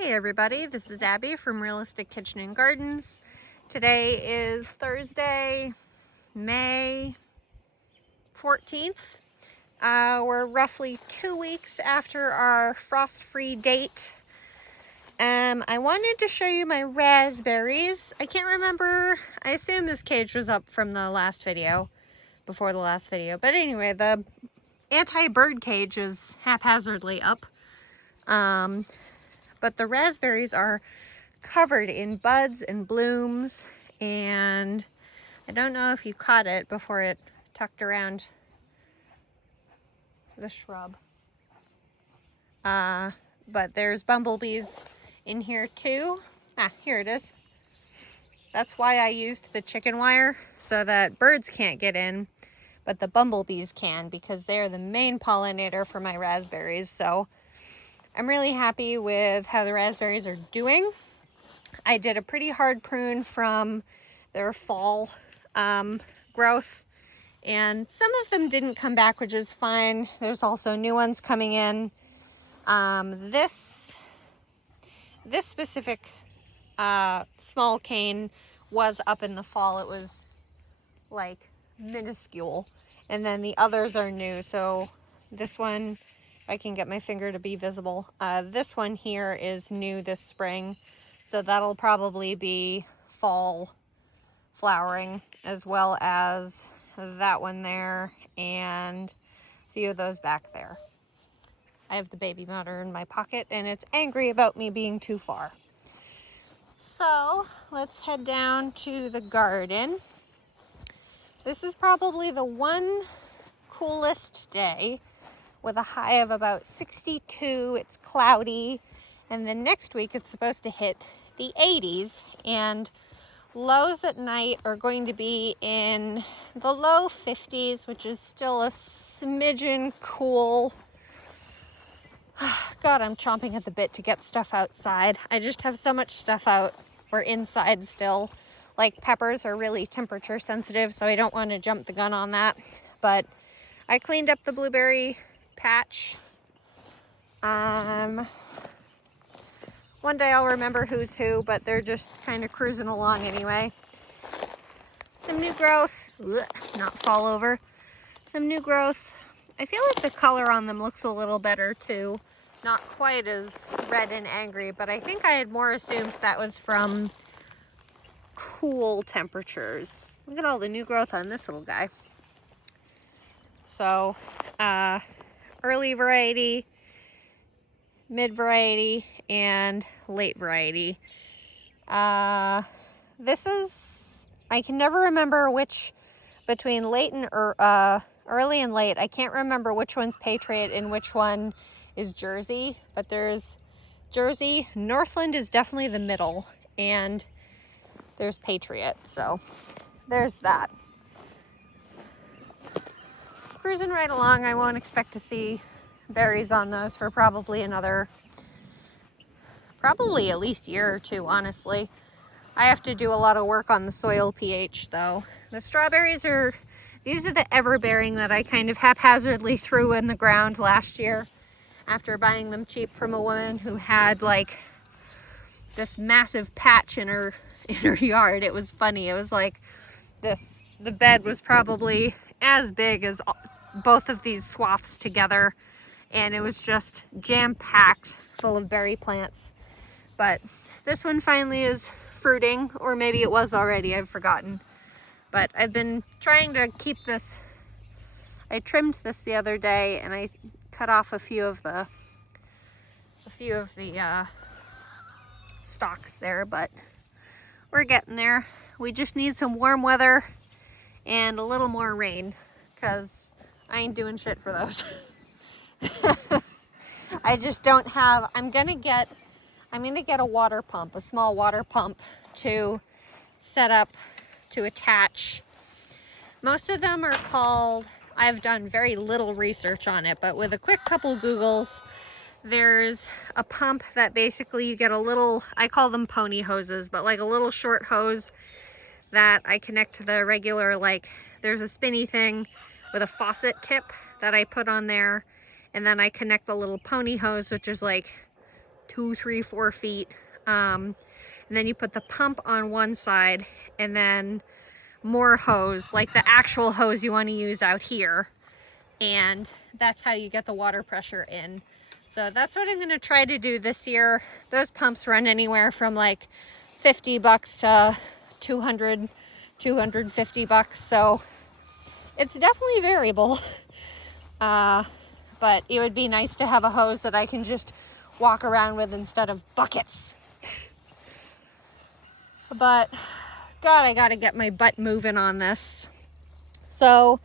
Hey everybody, this is Abby from Realistic Kitchen and Gardens. Today is Thursday, May 14th. We're roughly 2 weeks after our frost-free date. I wanted to show you my raspberries. I can't remember, I assume this cage was up from the last video, before the last video. But anyway, the anti-bird cage is haphazardly up. But the raspberries are covered in buds and blooms, and I don't know if you caught it before it tucked around the shrub. But there's bumblebees in here too. Here it is. That's why I used the chicken wire, so that birds can't get in, but the bumblebees can, because they're the main pollinator for my raspberries. So I'm really happy with how the raspberries are doing. I did a pretty hard prune from their fall growth, and some of them didn't come back, which is fine. There's also new ones coming in. This specific small cane was up in the fall. It was like minuscule, and then the others are new. So this one, if I can get my finger to be visible, this one here is new this spring, so that'll probably be fall flowering, as well as that one there and a few of those back there. I have the baby motor in my pocket and it's angry about me being too far. So let's head down to the garden. This is probably the one coolest day, with a high of about 62. It's cloudy, and then next week it's supposed to hit the 80s, and lows at night are going to be in the low 50s, which is still a smidgen cool. God, I'm chomping at the bit to get stuff outside. I just have so much stuff out or inside still. Like peppers are really temperature sensitive, so I don't want to jump the gun on that. But I cleaned up the blueberry patch. One day I'll remember who's who, but they're just kind of cruising along anyway. Some new growth, not fall over. Some new growth. I feel like the color on them looks a little better too. Not quite as red and angry, but I think I had more assumed that was from cool temperatures. Look at all the new growth on this little guy. So, early variety, mid variety, and late variety. This is, I can never remember which, between late and early and late, I can't remember which one's Patriot and which one is Jersey, but there's Jersey. Northland is definitely the middle, and there's Patriot, so there's that. Cruising right along. I won't expect to see berries on those for probably at least a year or two, honestly. I have to do a lot of work on the soil pH though. The strawberries these are the everbearing that I kind of haphazardly threw in the ground last year after buying them cheap from a woman who had like this massive patch in her yard. It was funny. It was like this, the bed was probably as big as both of these swaths together, and it was just jam-packed full of berry plants. But this one finally is fruiting, or maybe it was already, I've forgotten. But I've been trying to keep this. I trimmed this the other day and I cut off a few of the stalks there, but we're getting there. We just need some warm weather and a little more rain, because I ain't doing shit for those. I just don't have, I'm gonna get a water pump, a small water pump to set up to attach. Most of them are called, I've done very little research on it, but with a quick couple Googles, there's a pump that basically you get a little, I call them pony hoses, but like a little short hose that I connect to the regular, like there's a spinny thing with a faucet tip that I put on there, and then I connect the little pony hose, which is like 2, 3, 4 feet. And then you put the pump on one side and then more hose, like the actual hose you want to use out here. And that's how you get the water pressure in. So that's what I'm going to try to do this year. Those pumps run anywhere from like $50 to 200, 250 bucks. So it's definitely variable. But it would be nice to have a hose that I can just walk around with instead of buckets. But God, I gotta get my butt moving on this. So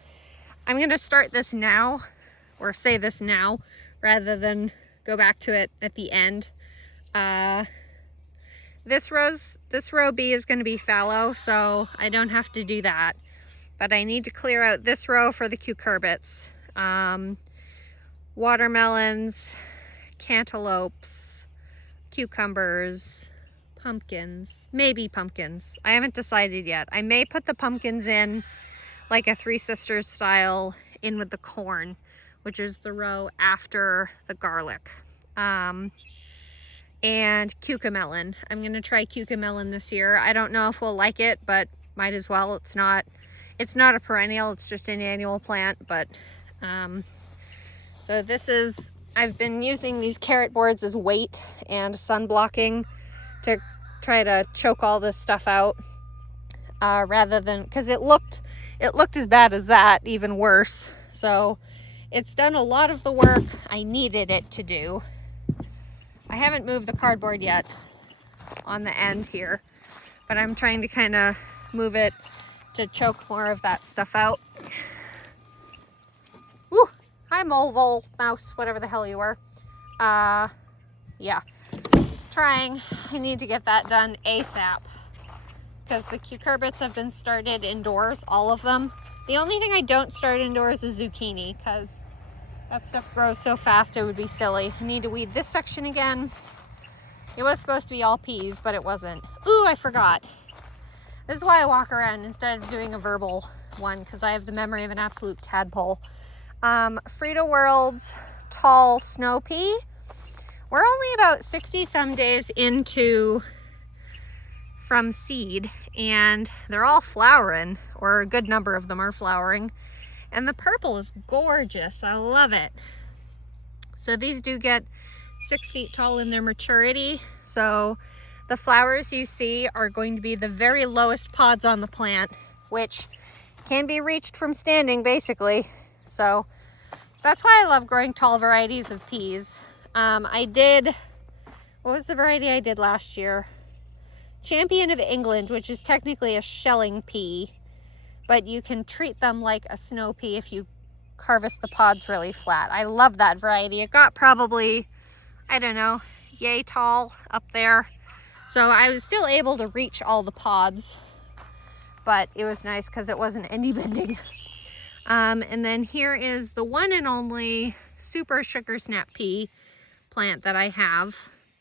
I'm gonna start this now, or say this now, rather than go back to it at the end. This row B is gonna be fallow, so I don't have to do that. But I need to clear out this row for the cucurbits. Watermelons, cantaloupes, cucumbers, pumpkins, maybe pumpkins. I haven't decided yet. I may put the pumpkins in like a Three Sisters style in with the corn, which is the row after the garlic. And cucamelon. I'm gonna try cucamelon this year. I don't know if we'll like it, but might as well. It's not a perennial, it's just an annual plant. But so this is, I've been using these carrot boards as weight and sun blocking to try to choke all this stuff out, rather than, because it looked as bad as that, even worse. So it's done a lot of the work I needed it to do. I haven't moved the cardboard yet on the end here, but I'm trying to kind of move it to choke more of that stuff out. Woo! Hi, mole, mouse, whatever the hell you were. Yeah. Trying. I need to get that done ASAP. Because the cucurbits have been started indoors, all of them. The only thing I don't start indoors is zucchini, because that stuff grows so fast it would be silly. I need to weed this section again. It was supposed to be all peas, but it wasn't. Ooh, I forgot. This is why I walk around instead of doing a verbal one, because I have the memory of an absolute tadpole. Frito World's tall snow pea. We're only about 60 some days from seed, and they're all flowering, or a good number of them are flowering. And the purple is gorgeous. I love it. So these do get 6 feet tall in their maturity. So the flowers you see are going to be the very lowest pods on the plant, which can be reached from standing basically. So that's why I love growing tall varieties of peas. What was the variety I did last year? Champion of England, which is technically a shelling pea, but you can treat them like a snow pea if you harvest the pods really flat. I love that variety. It got probably, I don't know, yay tall up there. So I was still able to reach all the pods, but it was nice because it wasn't any bending. And then here is the one and only super sugar snap pea plant that I have.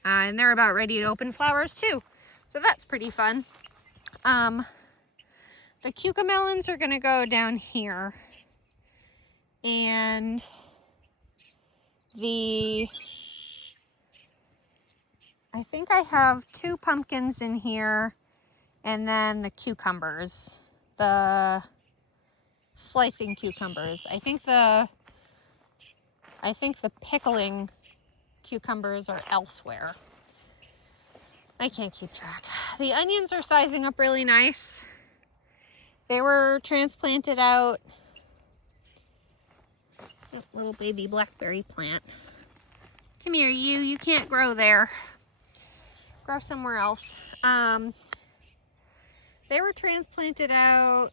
And they're about ready to open flowers too. So that's pretty fun. The cucamelons are gonna go down here. And I think I have 2 pumpkins in here, and then the cucumbers, the slicing cucumbers. I think the pickling cucumbers are elsewhere. I can't keep track. The onions are sizing up really nice. They were transplanted out. Oh, little baby blackberry plant. Come here, you can't grow there. Grow somewhere else. They were transplanted out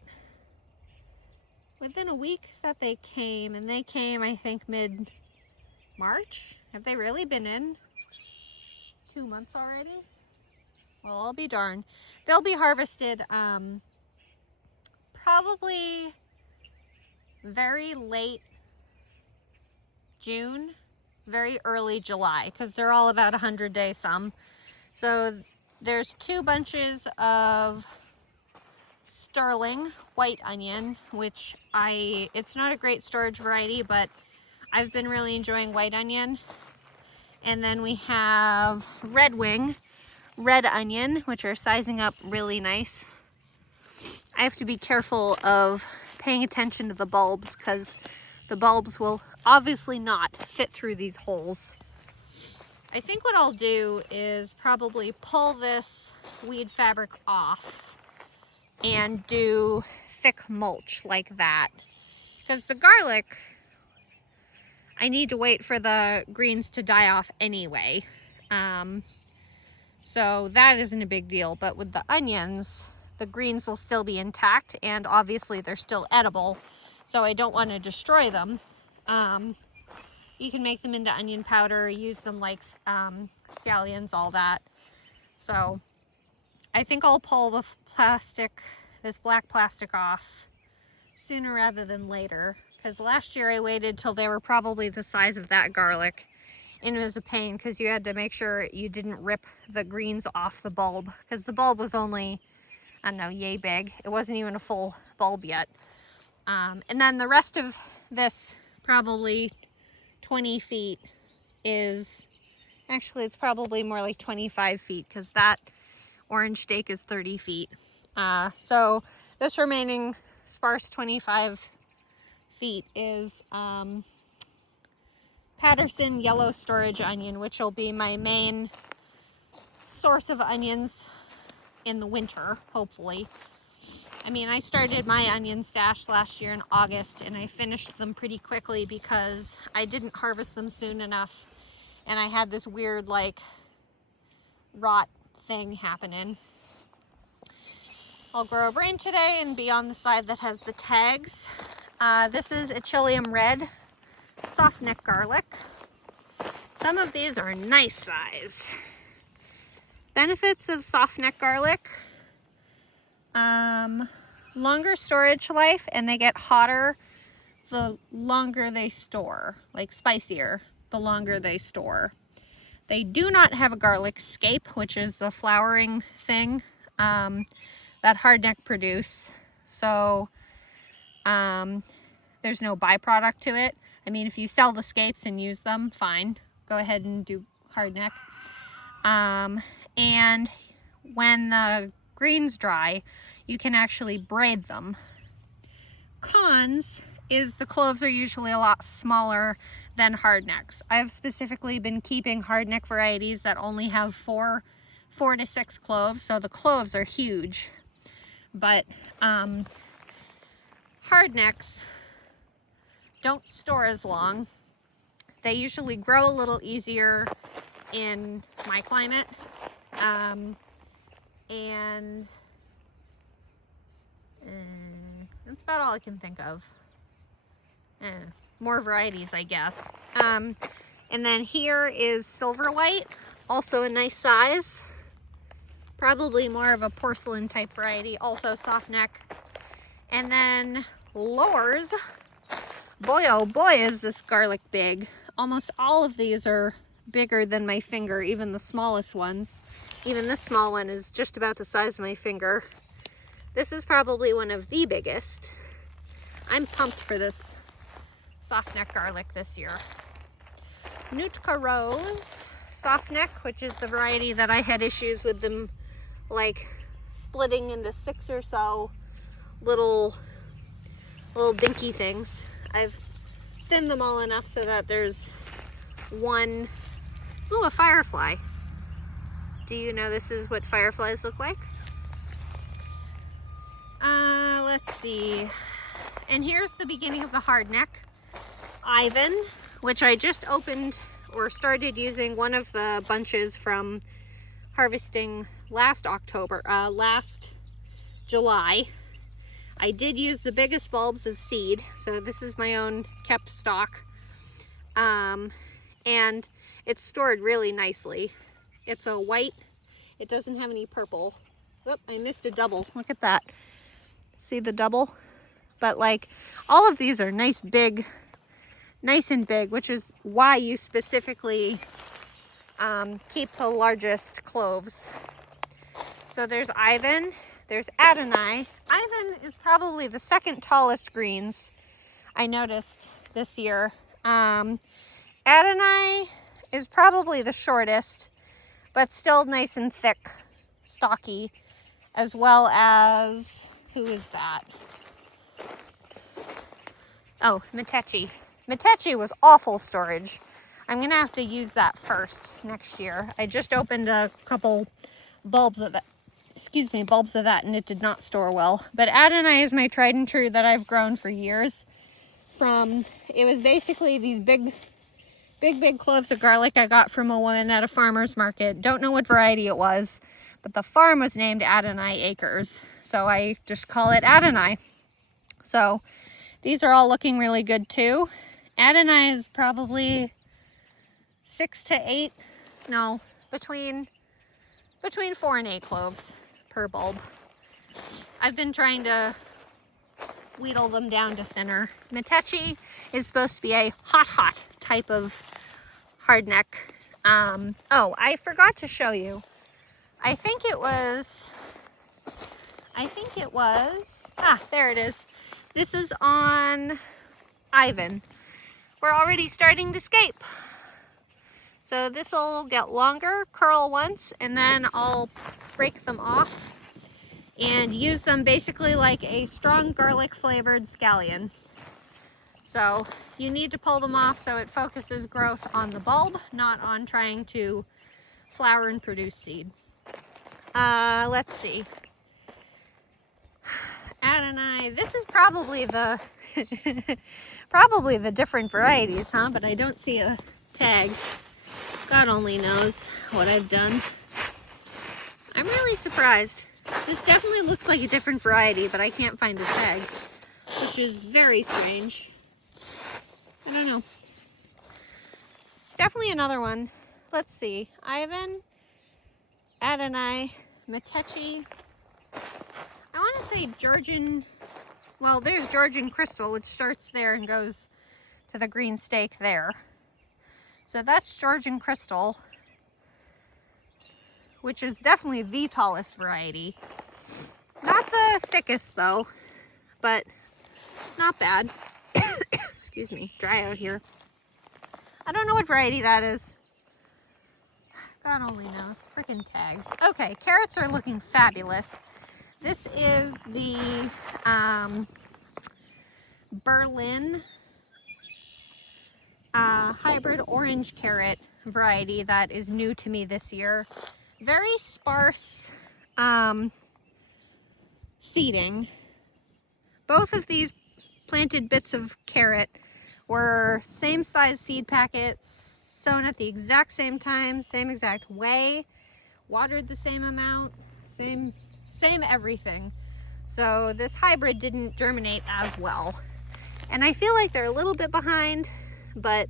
within a week that they came, and they came, I think, mid-March. Have they really been in 2 months already? Well, I'll be darned. They'll be harvested probably very late June, very early July, because they're all about 100 days some. So there's 2 bunches of sterling white onion, which it's not a great storage variety, but I've been really enjoying white onion. And then we have red wing, red onion, which are sizing up really nice. I have to be careful of paying attention to the bulbs because the bulbs will obviously not fit through these holes. I think what I'll do is probably pull this weed fabric off and do thick mulch like that. Because the garlic, I need to wait for the greens to die off anyway. So that isn't a big deal, but with the onions, the greens will still be intact and obviously they're still edible, so I don't want to destroy them. You can make them into onion powder, use them like scallions, all that. So I think I'll pull the plastic, this black plastic off sooner rather than later, because last year I waited till they were probably the size of that garlic, and it was a pain because you had to make sure you didn't rip the greens off the bulb, because the bulb was only, I don't know, yay big. It wasn't even a full bulb yet. And then the rest of this, probably 20 feet, is, actually it's probably more like 25 feet because that orange stake is 30 feet. So this remaining sparse 25 feet is Patterson yellow storage onion, which will be my main source of onions in the winter, hopefully. I mean, I started my onion stash last year in August and I finished them pretty quickly because I didn't harvest them soon enough and I had this weird like rot thing happening. I'll grow a brain today and be on the side that has the tags. This is Achillium red soft neck garlic. Some of these are nice size. Benefits of soft neck garlic: longer storage life, and they get hotter the longer they store, like spicier the longer they store. They do not have a garlic scape, which is the flowering thing that hardneck produce. So there's no byproduct to it. I mean, if you sell the scapes and use them, fine. Go ahead and do hardneck. And when the greens dry, you can actually braid them. Cons is the cloves are usually a lot smaller than hardnecks. I've specifically been keeping hardneck varieties that only have four to six cloves, so the cloves are huge. But hardnecks don't store as long. They usually grow a little easier in my climate. And that's about all I can think of. More varieties, I guess. And then here is silver white, also a nice size. Probably more of a porcelain type variety, also soft neck. And then lures. Boy, oh boy, is this garlic big. Almost all of these are bigger than my finger, even the smallest ones. Even this small one is just about the size of my finger. This is probably one of the biggest. I'm pumped for this soft neck garlic this year. Nootka Rose soft neck, which is the variety that I had issues with them like splitting into 6 or so little dinky things. I've thinned them all enough so that there's one. Oh, a firefly. Do you know this is what fireflies look like? Let's see. And here's the beginning of the hardneck. Ivan, which I just opened or started using one of the bunches from harvesting last July. I did use the biggest bulbs as seed, so this is my own kept stock. And it's stored really nicely. It's a white, it doesn't have any purple. Oop, I missed a double, look at that. See the double? But like, all of these are nice and big, which is why you specifically keep the largest cloves. So there's Ivan, there's Adonai. Ivan is probably the second tallest greens I noticed this year. Adonai is probably the shortest, but still nice and thick, stocky, as well as, who is that? Oh, Metechi. Metechi was awful storage. I'm gonna have to use that first next year. I just opened a couple bulbs of that, bulbs of that, and it did not store well. But Adonai is my tried and true that I've grown for years. It was basically these big cloves of garlic I got from a woman at a farmer's market. Don't know what variety it was, but the farm was named Adonai Acres. So I just call it Adonai. So these are all looking really good too. Adonai is probably 6 to 8, no, between 4 and 8 cloves per bulb. I've been trying to wheedle them down to thinner. Metechi is supposed to be a hot type of hardneck. Oh, I forgot to show you. I think it was, there it is. This is on Ivan. We're already starting to scape. So this will get longer, curl once, and then I'll break them off and use them basically like a strong garlic flavored scallion. So you need to pull them off so it focuses growth on the bulb, not on trying to flower and produce seed. Let's see. Adonai, this is probably the probably the different varieties, huh? But I don't see a tag. God only knows what I've done. I'm really surprised. This definitely looks like a different variety, but I can't find a tag, which is very strange. I don't know. It's definitely another one. Let's see. Ivan, Adonai, Metechi. I want to say Georgian. Well, there's Georgian Crystal, which starts there and goes to the green stake there. So that's Georgian Crystal, which is definitely the tallest variety. Not the thickest though, but not bad. Excuse me, dry out here. I don't know what variety that is. God only knows. Freaking tags. Okay, carrots are looking fabulous. This is the Berlin hybrid orange carrot variety that is new to me this year. Very sparse seeding. Both of these planted bits of carrot were same size seed packets, sown at the exact same time, same exact way, watered the same amount, same everything. So this hybrid didn't germinate as well. And I feel like they're a little bit behind, but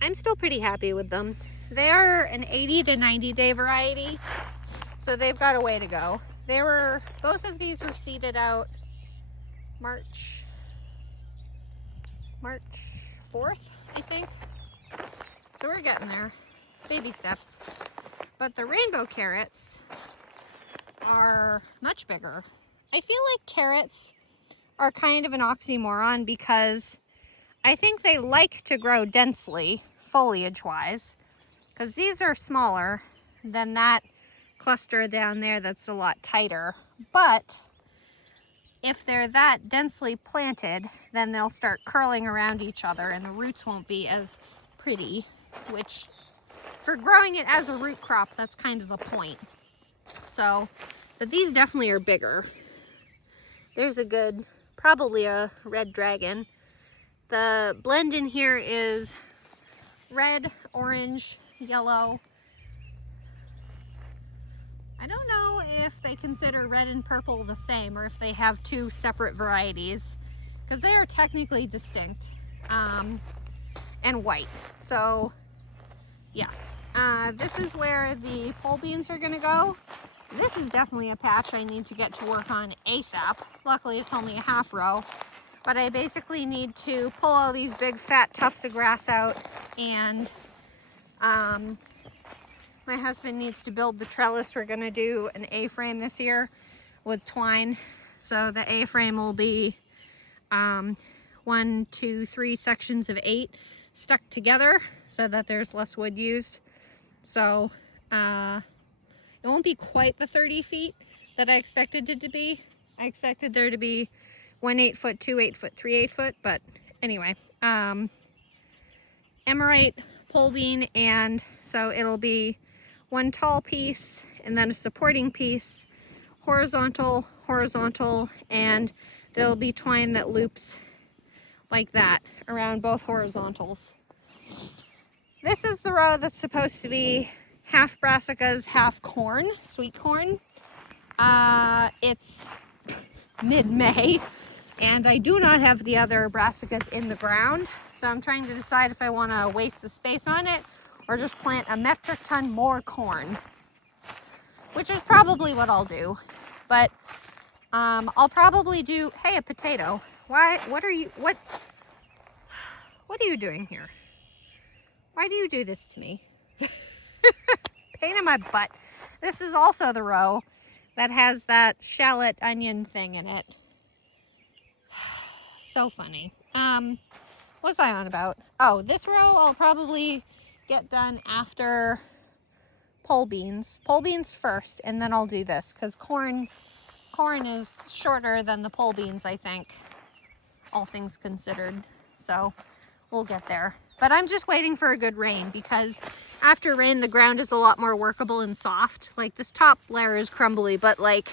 I'm still pretty happy with them. They are an 80 to 90 day variety, so they've got a way to go. Both of these were seeded out March 4th, I think. So we're getting there, baby steps. But the rainbow carrots are much bigger. I feel like carrots are kind of an oxymoron because I think they like to grow densely, foliage-wise, because these are smaller than that cluster down there that's a lot tighter. But if they're that densely planted, then they'll start curling around each other and the roots won't be as pretty, which for growing it as a root crop, that's kind of the point. So, but these definitely are bigger. There's a good, probably a red dragon. The blend in here is red, orange, yellow. I don't know if they consider red and purple the same or if they have two separate varieties, because they are technically distinct, and white. So yeah, this is where the pole beans are gonna go. This is definitely a patch I need to get to work on ASAP. Luckily it's only a half row, but I basically need to pull all these big fat tufts of grass out, and my husband needs to build the trellis. We're gonna do an A-frame this year with twine. So the A-frame will be 1, 2, 3 sections of 8. stuck together so that there's less wood used. So it won't be quite the 30 feet that I expected it to be. I expected there to be 1 8-foot, 2 8-foot, 3 8-foot, but anyway, emerite pole beam, and so it'll be one tall piece and then a supporting piece, horizontal, horizontal, and there'll be twine that loops like that around both horizontals. This is the row that's supposed to be half brassicas, half corn, sweet corn. It's mid-May, and I do not have the other brassicas in the ground, so I'm trying to decide if I want to waste the space on it or just plant a metric ton more corn, which is probably what I'll do. But I'll probably do, hey, a potato. What are you doing here? Why do you do this to me? Pain in my butt. This is also the row that has that shallot onion thing in it. So funny. What was I on about? Oh, this row I'll probably get done after pole beans. Pole beans first, and then I'll do this, because corn is shorter than the pole beans, I think, all things considered. So we'll get there. But I'm just waiting for a good rain, because after rain the ground is a lot more workable and soft. Like, this top layer is crumbly, but like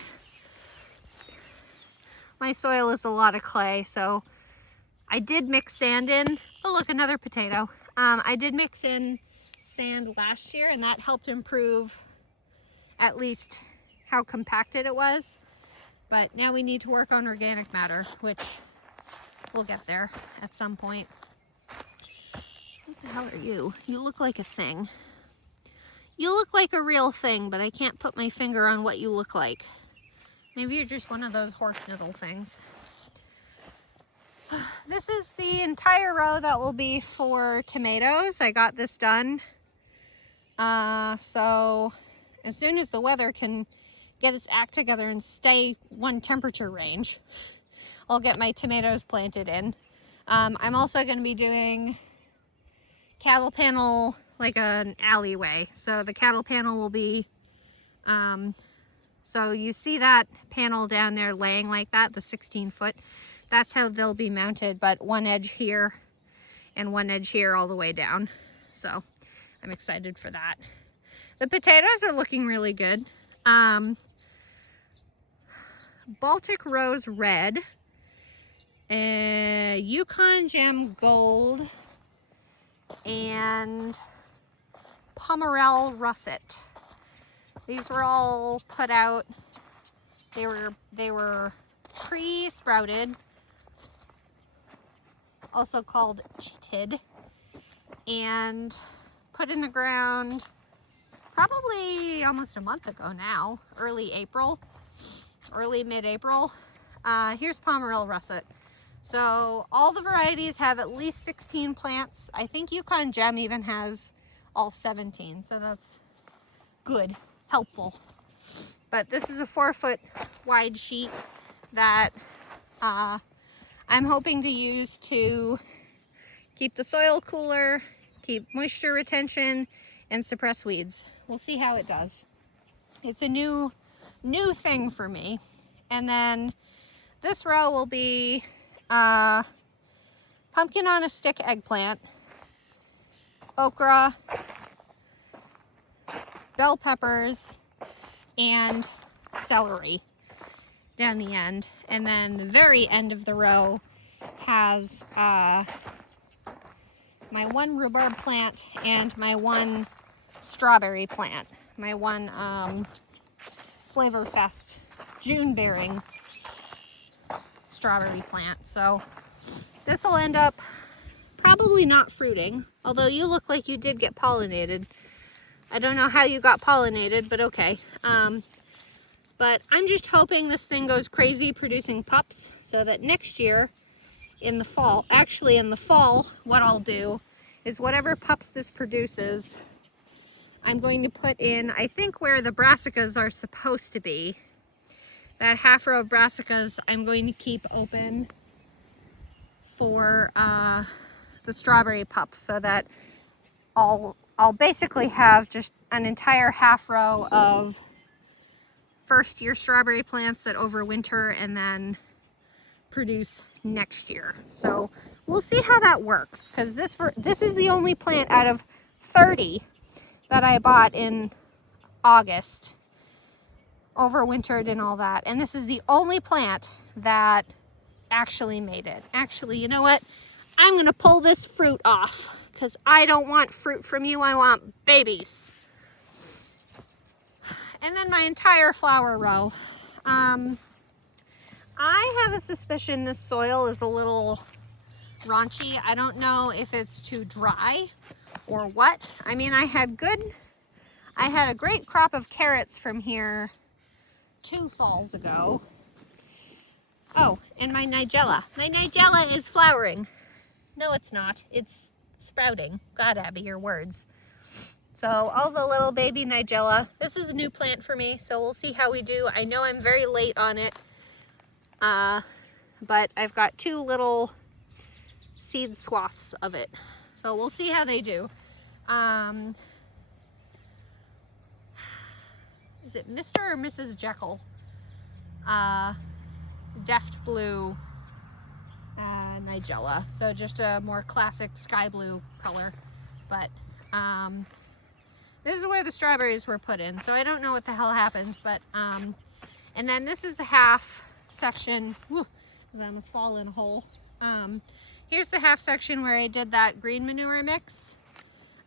my soil is a lot of clay, so I did mix sand in. Oh look, another potato. I did mix in sand last year, and that helped improve at least how compacted it was. But now we need to work on organic matter, which we'll get there at some point. What the hell are you? You look like a thing. You look like a real thing, but I can't put my finger on what you look like. Maybe you're just one of those horse noodle things. This is the entire row that will be for tomatoes. I got this done. So as soon as the weather can get its act together and stay one temperature range, I'll get my tomatoes planted in. I'm also going to be doing cattle panel, like an alleyway. So the cattle panel will be, so you see that panel down there laying like that, the 16-foot. That's how they'll be mounted, but one edge here and one edge here all the way down. So I'm excited for that. The potatoes are looking really good. Baltic Rose Red, Yukon Gem Gold, and Pomerelle Russet. These were all put out. They were pre-sprouted, also called chitted, and put in the ground probably almost a month ago now, early mid-April. Here's Pomerelle Russet. So all the varieties have at least 16 plants. I think Yukon Gem even has all 17, so that's good, helpful. But this is a 4-foot wide sheet that I'm hoping to use to keep the soil cooler, keep moisture retention, and suppress weeds. We'll see how it does. It's a new thing for me. And then this row will be pumpkin on a stick eggplant, okra, bell peppers, and celery down the end. And then the very end of the row has my one rhubarb plant and my one strawberry plant, my one Flavor Fest June bearing strawberry plant. So this will end up probably not fruiting, although you look like you did get pollinated. I don't know how you got pollinated, but okay. But I'm just hoping this thing goes crazy producing pups, so that next year in the fall, what I'll do is whatever pups this produces, I'm going to put in, I think where the brassicas are supposed to be, that half row of brassicas I'm going to keep open for the strawberry pups, so that I'll basically have just an entire half row of first year strawberry plants that overwinter and then produce next year. So we'll see how that works, because this is the only plant out of 30 that I bought in August, overwintered and all that, and this is the only plant that actually made it. Actually, you know what? I'm gonna pull this fruit off, because I don't want fruit from you, I want babies. And then my entire flower row. I have a suspicion this soil is a little raunchy. I don't know if it's too dry or what. I mean, I had a great crop of carrots from here 2 falls ago. Oh, and my nigella. My nigella is flowering. No, it's not. It's sprouting. God, Abby, your words. So all the little baby nigella. This is a new plant for me, so we'll see how we do. I know I'm very late on it, but I've got 2 little seed swaths of it. So we'll see how they do. Is it Mr. or Mrs. Jekyll? Deft blue nigella. So just a more classic sky blue color. But this is where the strawberries were put in. So I don't know what the hell happened. But and then this is the half section. Woo, I almost fall in a hole. Here's the half section where I did that green manure mix.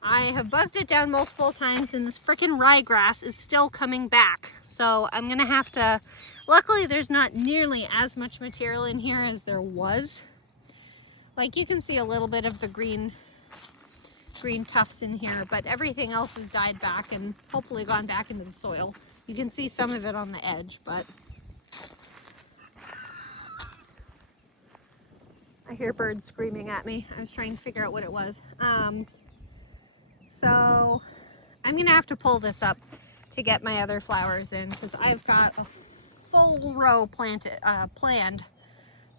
I have buzzed it down multiple times, and this freaking ryegrass is still coming back. So I'm gonna have to, luckily there's not nearly as much material in here as there was. Like, you can see a little bit of the green tufts in here, but everything else has died back and hopefully gone back into the soil. You can see some of it on the edge, but I hear birds screaming at me. I was trying to figure out what it was. So I'm gonna have to pull this up to get my other flowers in, because I've got a full row planned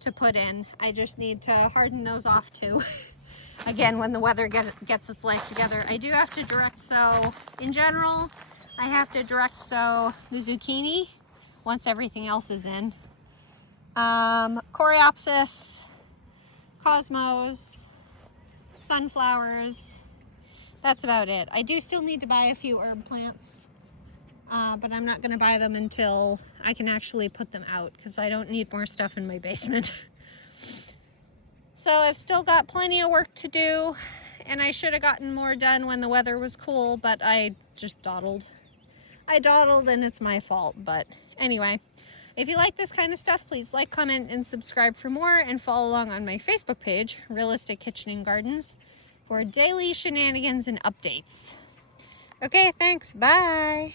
to put in. I just need to harden those off too. Again, when the weather gets its life together. I do have to direct sow. In general, I have to direct sow the zucchini once everything else is in. Coreopsis, cosmos, sunflowers. That's about it. I do still need to buy a few herb plants, but I'm not going to buy them until I can actually put them out, because I don't need more stuff in my basement. So I've still got plenty of work to do, and I should have gotten more done when the weather was cool, but I just dawdled. I dawdled, and it's my fault. But anyway, if you like this kind of stuff, please like, comment, and subscribe for more, and follow along on my Facebook page, Realistic Kitchen and Gardens, for daily shenanigans and updates. Okay, thanks. Bye.